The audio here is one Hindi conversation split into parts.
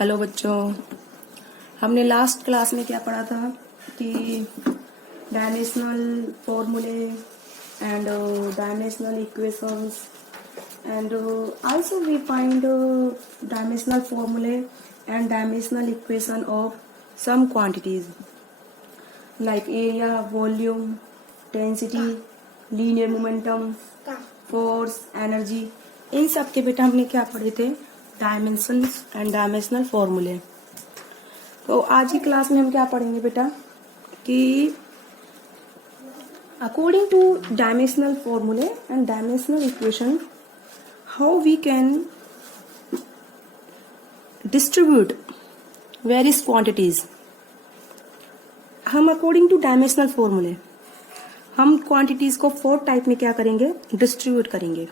हेलो बच्चों, हमने लास्ट क्लास में क्या पढ़ा था कि डायमेंशनल फॉर्मूले and dimensional equations and also we find dimensional फॉर्मूले and dimensional equation of some quantities like area, volume, density, linear momentum, force, energy. इन सब के बेटा हमने क्या पढ़े थे? डायमेंशंस एंड डायमेंशनल फॉर्मूले। तो आज की क्लास में हम क्या पढ़ेंगे बेटा कि अकॉर्डिंग टू डायमेंशनल फॉर्मूले and dimensional equation how we can distribute various quantities. हम अकॉर्डिंग टू डायमेंशनल फॉर्मूले हम क्वांटिटीज को 4 टाइप में क्या करेंगे? डिस्ट्रीब्यूट करेंगे।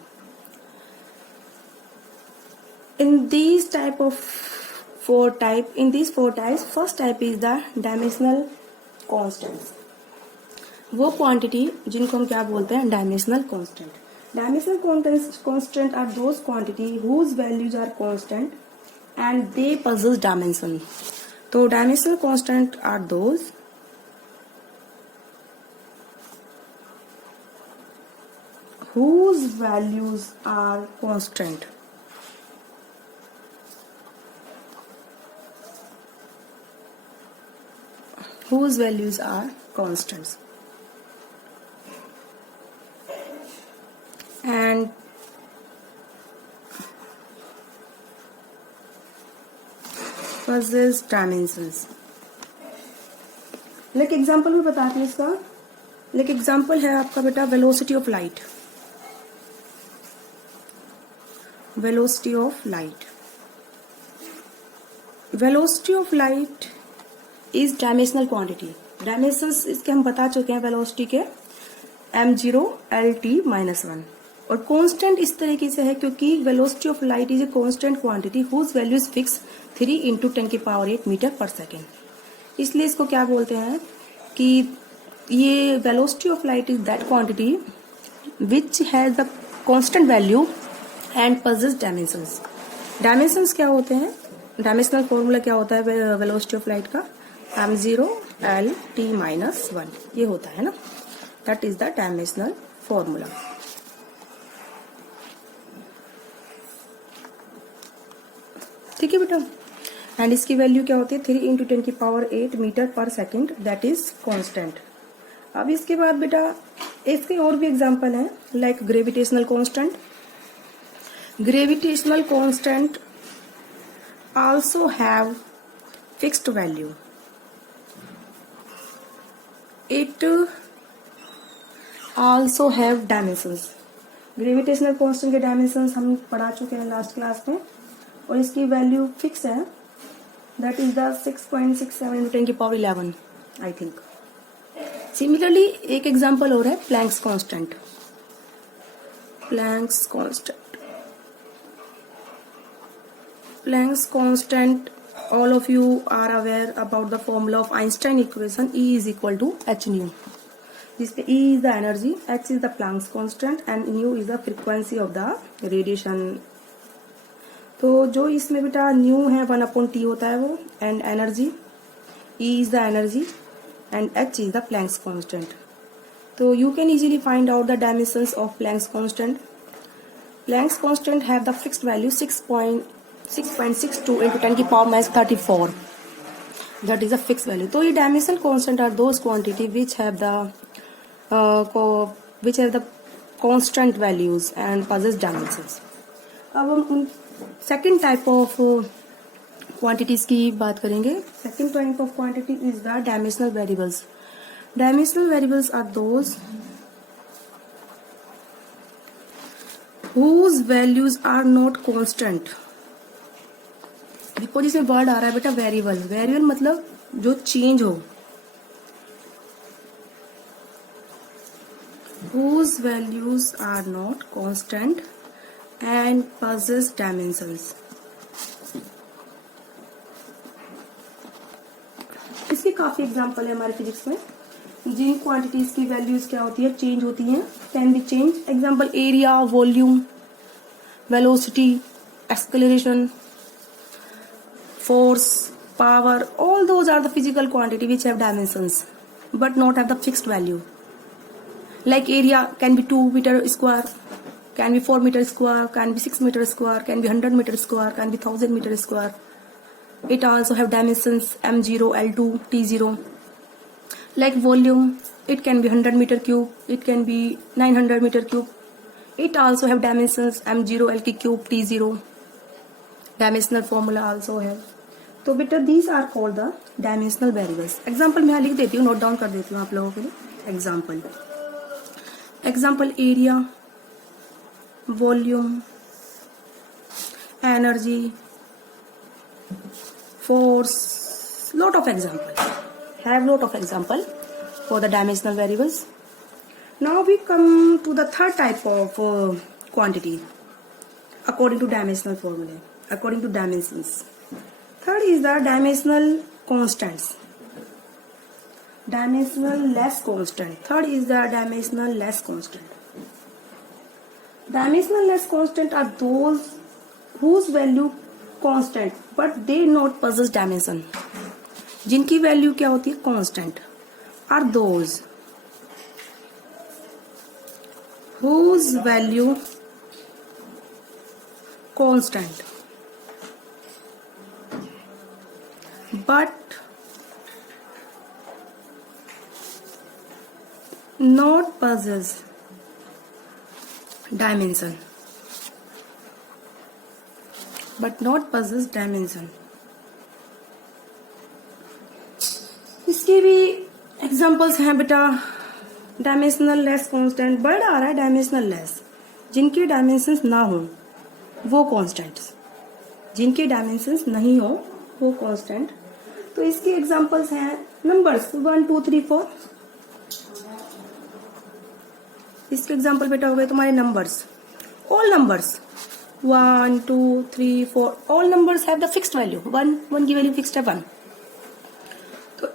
In these four types, first type is the dimensional constants. वो क्वांटिटी जिनको हम क्या बोलते हैं? Dimensional constant. Dimensional constant are those quantity whose values are constant and they possess dimension. तो dimensional constant are those whose values are constant. Whose values are constants and possess dimensions. Like example भी बताते हैं इसका। लाइक एग्जाम्पल है आपका बेटा velocity of light. Velocity of light velocity of light is dimensional quantity. Dimensions इसके हम बता चुके हैं वेलोसिटी के m0 Lt-1 और कांस्टेंट इस तरीके से है क्योंकि velocity of light is a constant quantity whose value is fix 3 × 10⁸ metre per second. इसलिए इसको क्या बोलते हैं कि ये velocity of light is that quantity which has the constant value and possess dimensions. Dimensions क्या होते हैं? डायमेंशनल फॉर्मूला क्या होता है वेलोसिटी ऑफ लाइट का? m0 Lt-1 ये होता है ना, that is the dimensional formula. ठीक है बेटा। एंड इसकी वैल्यू क्या होती है? 3 × 10⁸ metre per second, that is constant. अब इसके बाद बेटा इसके और भी एग्जांपल हैं like gravitational constant. Gravitational constant also have fixed value. It also have dimensions. Gravitational constant के डायमेंशंस हम पढ़ा चुके हैं लास्ट क्लास में और इसकी वैल्यू फिक्स है, that is the 6.67 × 10⁻11 I think. Similarly एक एग्जांपल और है Planck's constant. Planck's constant all of you are aware about the formula of Einstein equation E is equal to h nu, जिसपे E is the energy, h is the Planck's constant and nu is the frequency of the radiation। तो जो इसमें बेटा nu है 1/T होता है वो, and energy E is the energy and h is the Planck's constant। तो you can easily find out the dimensions of Planck's constant. Planck's constant have the fixed value 6.62 × 10⁻34, that is a fixed value। तो ये dimensional constant are those quantity which have the constant values and possess dimensions। अब हम सेकेंड टाइप ऑफ क्वांटिटीज की बात करेंगे। Second type of quantity is the dimensional variables. Dimensional variables are those whose values are not constant। देखो जिसमें वर्ड आ रहा है बेटा वेरिएबल। वेरिएबल मतलब जो चेंज हो। whose values are not constant and possess dimensions। इसके काफी एग्जांपल है हमारे फिजिक्स में जिन क्वांटिटीज की वैल्यूज क्या होती है? चेंज होती हैं, can be change. Example area, volume, velocity, acceleration, force, power, all those are the physical quantity which have dimensions but not have the fixed value. Like area can be 2 meter square, can be 4 meter square, can be 6 meter square, can be 100 meter square, can be 1000 meter square. It also have dimensions m0, l2, t0. Like volume, it can be 100 meter cube, it can be 900 meter cube. It also have dimensions m0, l cube, t0. Dimensional formula also have. तो बेटा these are called the dimensional variables. Example मैं यहाँ लिख देती हूँ, नोट डाउन कर देती हूँ आप लोगों के लिए. Example area, volume, energy, force, lot of example. Have lot of example for the dimensional variables. Now we come to the third type of quantity according to dimensional formula, according to dimensions. Third is the dimensional constants. Dimensional less constant. Third is the dimensional less constant. Dimensional less constant are those whose value constant but they not possess dimension. जिनकी वैल्यू क्या होती है? Constant. Are those whose value constant but not possess dimension. But not possess dimension. इसके भी एग्जाम्पल्स हैं बेटा. Dimensional less constant. वर्ड आ रहा है डायमेंशनल लेस. जिनके डायमेंशंस ना हो वो कांस्टेंट्स, जिनके डायमेंशंस नहीं हो वो कांस्टेंट. तो इसके एग्जाम्पल्स हैं नंबर्स 1 2 3 4. इसके एग्जाम्पल बेटा हो गए तुम्हारे numbers. All numbers 1 2 3 4. All numbers have the fixed value. 1 की वैल्यू फिक्स्ड है 1. तो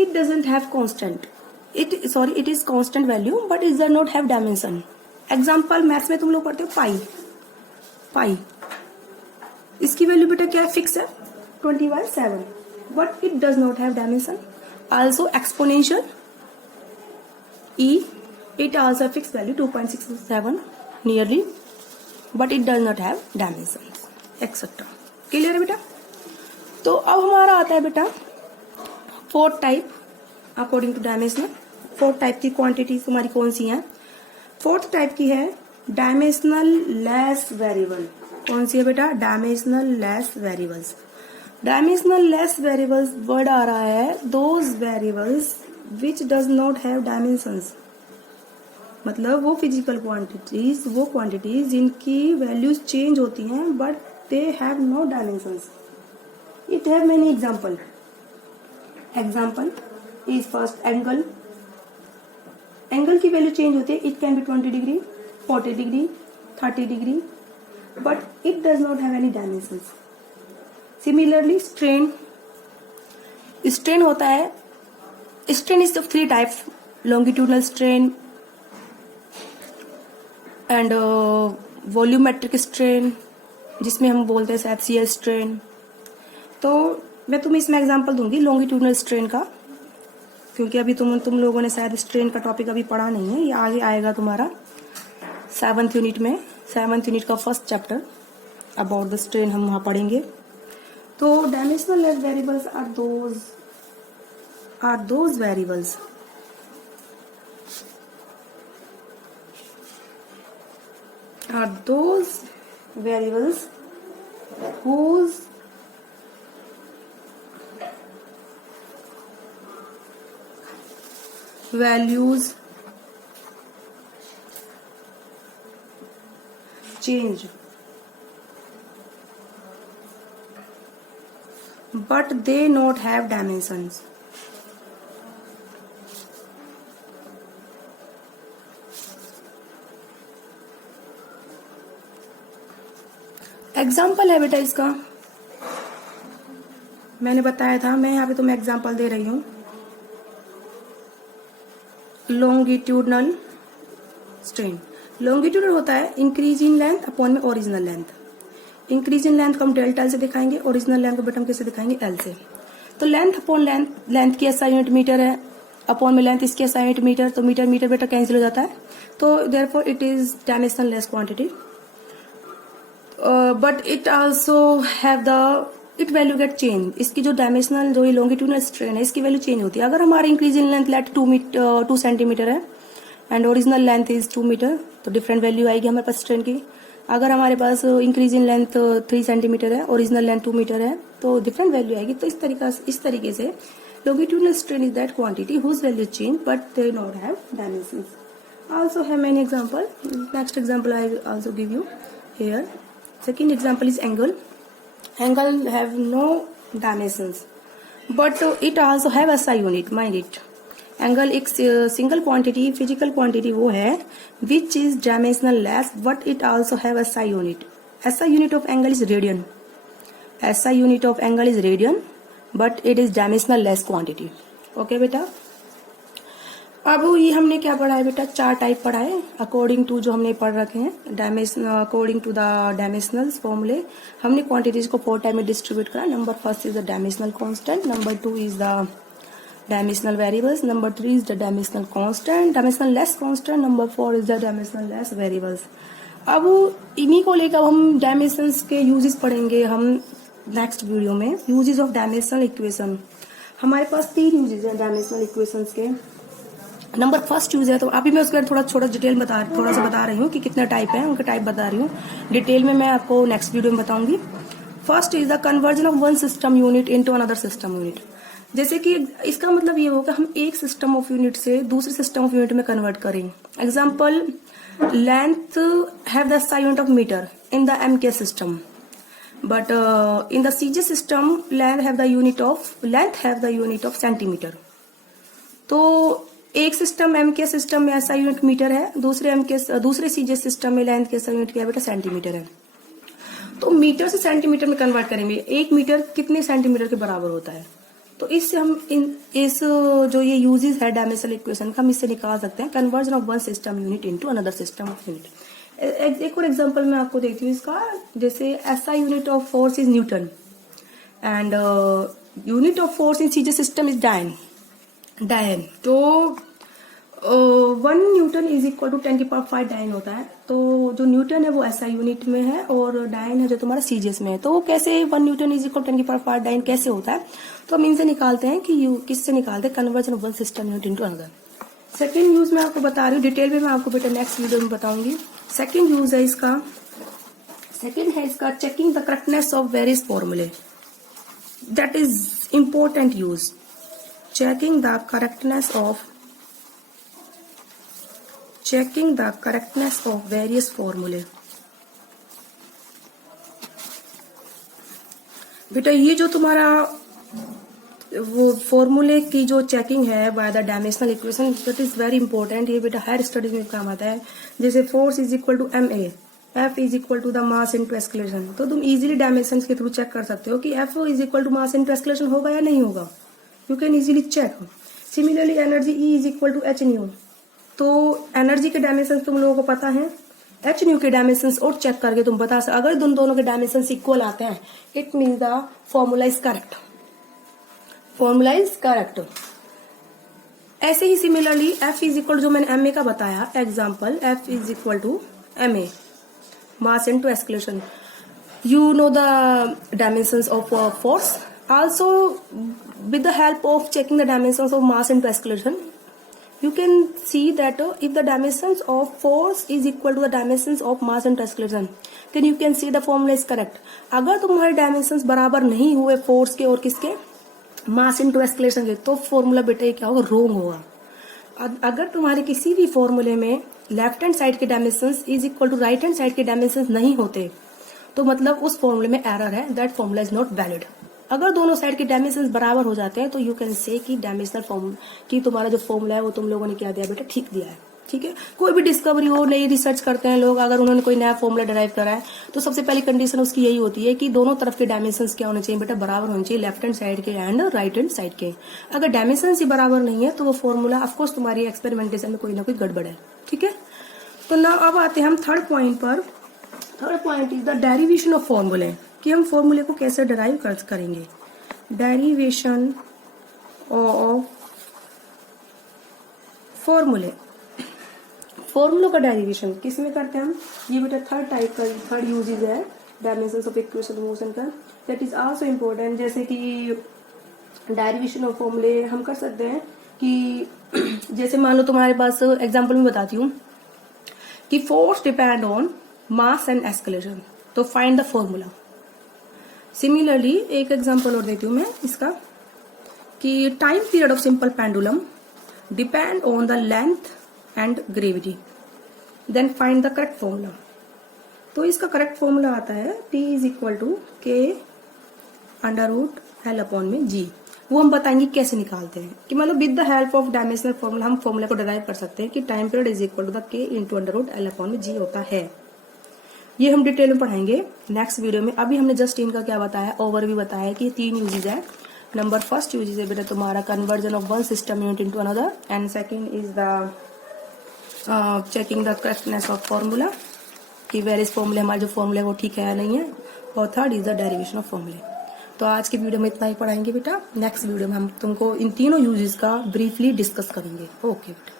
it doesn't have constant. It is constant value but it does not have dimension. Example maths में तुम लोग पढ़ते हो पाई. इसकी वैल्यू बेटा क्या है? फिक्स है 20/7 but it does not have dimension. Also exponential e, it also fixed value 2.67 nearly but it does not have dimensions etc. Clear है बेटा? तो अब हमारा आता है बेटा fourth type according to dimensional. Fourth type की क्वांटिटी तुम्हारी कौन सी है? फोर्थ टाइप की है डायमेंशनल लेस वेरिएबल. कौन सी है बेटा? Dimensional less variables. Dimensional less variables word आ रहा है those variables which does not have dimensions. मतलब वो फिजिकल क्वांटिटीज, वो क्वांटिटीज जिनकी वैल्यूज चेंज होती हैं but they have no dimensions. It have many example. Example is first angle. एंगल की वैल्यू चेंज होती है. It can be 20 degree, 40 degree, 30 degree but it does not have any dimensions. Similarly strain. Strain होता है, strain is of 3 types. Longitudinal strain and volumetric strain जिसमें हम बोलते हैं एफसीएल स्ट्रेन. तो मैं तुम्हें इसमें एग्जांपल दूंगी लॉन्गिट्यूडनल स्ट्रेन का, क्योंकि अभी तुम लोगों ने शायद स्ट्रेन का टॉपिक अभी पढ़ा नहीं है. ये आगे आएगा तुम्हारा 7th यूनिट में. 7th यूनिट का first chapter about the strain हम वहां पढ़ेंगे. तो dimensional less variables are those variables whose values change but they not have dimensions. Example है बेटा इसका, मैंने बताया था. मैं यहाँ पे तुम्हें एग्जाम्पल दे रही हूँ. Longitudinal strain. लॉन्गिट्यूडनल होता है इंक्रीज इन लेंथ अपॉन में original length. Increase in length को हम डेल्टा एल से दिखाएंगे, ओरिजिनल लेंथ को बेटा हम कैसे दिखाएंगे, एल से। तो लेंथ अपॉन लेंथ, लेंथ की एसआई यूनिट मीटर है, अपॉन में लेंथ इसकी एसआई यूनिट मीटर, तो मीटर मीटर बेटा कैंसिल हो जाता है, तो therefore it is dimensional less quantity. But it also have the it value get change, इसकी जो डायमेंशनल जो ये लॉन्गिट्यूडनल स्ट्रेन है इसकी वैल्यू चेंज होती है। अगर हमारी increase in length let 2 centimetre है and original length is 2 metre, तो डिफरेंट वैल्यू आएगी हमारे पास स्ट्रेन की। अगर हमारे पास इंक्रीज इन लेंथ 3 सेंटीमीटर है, ओरिजिनल लेंथ 2 मीटर है, तो डिफरेंट वैल्यू आएगी। तो इस तरीके से longitudinal strain is that quantity whose value change but they not have dimensions. Also have many example. Next example I will also give you here. Second example is angle. Angle have no dimensions, but it also have SI unit. Mind it. Angle एक single quantity, physical quantity वो है which is dimensional less, but it also have SI unit. SI unit of angle is radian. SI unit of angle is radian. But it is dimensional less quantity. Okay बेटा, अब ये हमने क्या पढ़ा है बेटा, 4 टाइप पढ़ा है अकॉर्डिंग टू जो हमने पढ़ रखे हैं dimension, according to the dimensional फॉर्मूले हमने क्वांटिटीज को 4 टाइप में डिस्ट्रीब्यूट करा। Number first is the dimensional constant, number 2 is the dimensional variables, number 3 is the dimensional constant, dimensional less constant, number 4 is the dimensional less variables. अब इन्हीं को लेकर हम डायमेंशंस के यूजेस पढ़ेंगे हम नेक्स्ट वीडियो में। यूजेस ऑफ डायमेंशनल इक्वेशन, हमारे पास 3 यूजेस हैं डायमेंशनल इक्वेशंस के। नंबर फर्स्ट यूज है, तो अभी मैं उसके थोड़ा डिटेल थोड़ा सा बता रही हूँ कि कितने टाइप हैं, उनके टाइप बता रही हूँ। डिटेल में मैं आपको नेक्स्ट वीडियो में बताऊंगी। First is the conversion of one system unit into another system unit. जैसे कि इसका मतलब ये होगा हम एक सिस्टम ऑफ यूनिट से दूसरे सिस्टम ऑफ यूनिट में कन्वर्ट करें। Example, length have the SI unit of metre in the MK system, but in the CJ system length have the unit of centimeter। तो एक सिस्टम MK सिस्टम में SI यूनिट मीटर है, दूसरे CJ सिस्टम में लेंथ के SI यूनिट क्या है बेटा, सेंटीमीटर है। तो मीटर से सेंटीमीटर में कन्वर्ट करेंगे, 1 मीटर कितने सेंटीमीटर के बराबर होता है। तो इससे हम इस जो ये यूजेस है डायमेंशनल इक्वेशन का, हम इससे निकाल सकते हैं conversion of one system unit into another system of unit. एक और एग्जांपल मैं आपको देती हूँ इसका, जैसे SI unit of force is Newton and unit of force in CJ system is डायन। तो 1 न्यूटन इज इक्वल टू 10⁵ डायन होता है। तो जो न्यूटन है वो SI यूनिट में है और डायन है जो तुम्हारा सीजेस में है। तो कैसे 1 न्यूटन इज इक्वल 10⁵ डायन कैसे होता है, तो हम इनसे निकालते हैं कि किससे निकालते हैं, conversion of one system unit into another. Second use मैं आपको बता रही हूँ, डिटेल में मैं आपको बेटा नेक्स्ट वीडियो में बताऊंगी। सेकेंड यूज है इसका, checking the correctness of various फॉर्मूले। That is important use, checking the correctness of various फॉर्मूले। बेटा ये जो तुम्हारा वो फॉर्मूले की जो चेकिंग है by the dimensional equation, that is very important. ये बेटा हायर स्टडीज में काम आता है। जैसे force is equal to MA, F is equal to the mass into acceleration. तो तुम इजीली डायमेंशन के थ्रू चेक कर सकते हो कि F is equal to mass into acceleration होगा या नहीं होगा। You can easily check. Similarly energy E is equal to H/ν। तो एनर्जी के डायमेंशन तुम लोगों को पता है, H/ν के डायमेंशन और चेक करके तुम बता सकते। अगर दोनों के डायमेंशन इक्वल आते हैं, it means the formula is correct. ऐसे ही सिमिलरली F इज इक्वल जो मैंने MA का बताया एग्जाम्पल, F is equal to MA mass into acceleration. You know the dimensions of force. Also with the help of checking the dimensions of mass into acceleration, you can see that if the dimensions of force is equal to the dimensions of mass and acceleration, then you can see the formula is correct। अगर तुम्हारे डायमेंशंस बराबर नहीं हुए फोर्स के और किसके, मास इनटू एक्सेलरेशन के, तो फॉर्मूला बेटा ये क्या होगा, रॉन्ग होगा। अगर तुम्हारे किसी भी फॉर्मूले में लेफ्ट हैंड साइड के dimensions is equal to right hand side के डायमेंशंस नहीं होते, तो मतलब उस फॉर्मूले में एरर है, that formula is not valid. अगर दोनों साइड के डायमेंशंस बराबर हो जाते हैं तो यू कैन से कि डायमेंशनल फॉर्म की तुम्हारा जो फॉर्मूला है वो तुम लोगों ने क्या दिया बेटा, ठीक दिया है। ठीक है, कोई भी डिस्कवरी हो, नई रिसर्च करते हैं लोग, अगर उन्होंने कोई नया फॉर्मूला डिराइव करा है तो सबसे पहली कंडीशन उसकी यही होती है कि दोनों तरफ के डायमेंशंस क्या होने चाहिए बेटा, बराबर होने चाहिए, लेफ्ट हैंड साइड के एंड राइट हैंड साइड के। अगर डायमेंशंस ही बराबर नहीं है तो वो फॉर्मूला ऑफकोर्स तुम्हारी एक्सपेरिमेंटेशन में कोई ना कोई गड़बड़ है। ठीक है, तो ना अब आते हैं हम थर्ड पॉइंट पर। Third point is the derivation of फॉर्मूले, कि हम फॉर्मूले को कैसे डेराइव करेंगे। डेरिवेशन ऑफ फॉर्मूले, फॉर्मूलों का डेरिवेशन किस में करते हैं हम, ये बेटा थर्ड टाइप का थर्ड यूजेज है डायमेंशंस ऑफ इक्वेशन मोशन का, दैट इज आल्सो इम्पोर्टेंट। जैसे कि डेरिवेशन ऑफ फॉर्मूले हम कर सकते हैं कि जैसे मान लो तुम्हारे पास एग्जांपल में बताती हूँ कि force depend on mass and acceleration, तो फाइंड द फॉर्मूला। सिमिलरली एक एग्जांपल और देती हूँ मैं इसका कि time period of simple pendulum depend on the length and gravity, then find the correct formula. तो इसका करेक्ट फॉर्मूला आता है T is equal to K√L/G। वो हम बताएंगे कैसे निकालते हैं, कि मतलब with the help of dimensional formula हम फॉर्मूला को डिराइव कर सकते हैं कि time period is equal to the K×√L/G होता है। ये हम डिटेल में पढ़ाएंगे नेक्स्ट वीडियो में। अभी हमने जस्ट इनका क्या बताया, ओवरव्यू बताया कि 3 यूजेज है। नंबर फर्स्ट यूजेज है बेटा तुम्हारा conversion of one system unit into another, and second is the checking the correctness of formula, कि वेरियस फॉर्मूले हमारे जो फॉर्मूले है वो ठीक है या नहीं है, और third is the derivation of फॉर्मूले। तो आज के वीडियो में इतना ही पढ़ाएंगे बेटा, नेक्स्ट वीडियो में हम तुमको इन तीनों यूजेस का ब्रीफली डिस्कस करेंगे। ओके बेटा।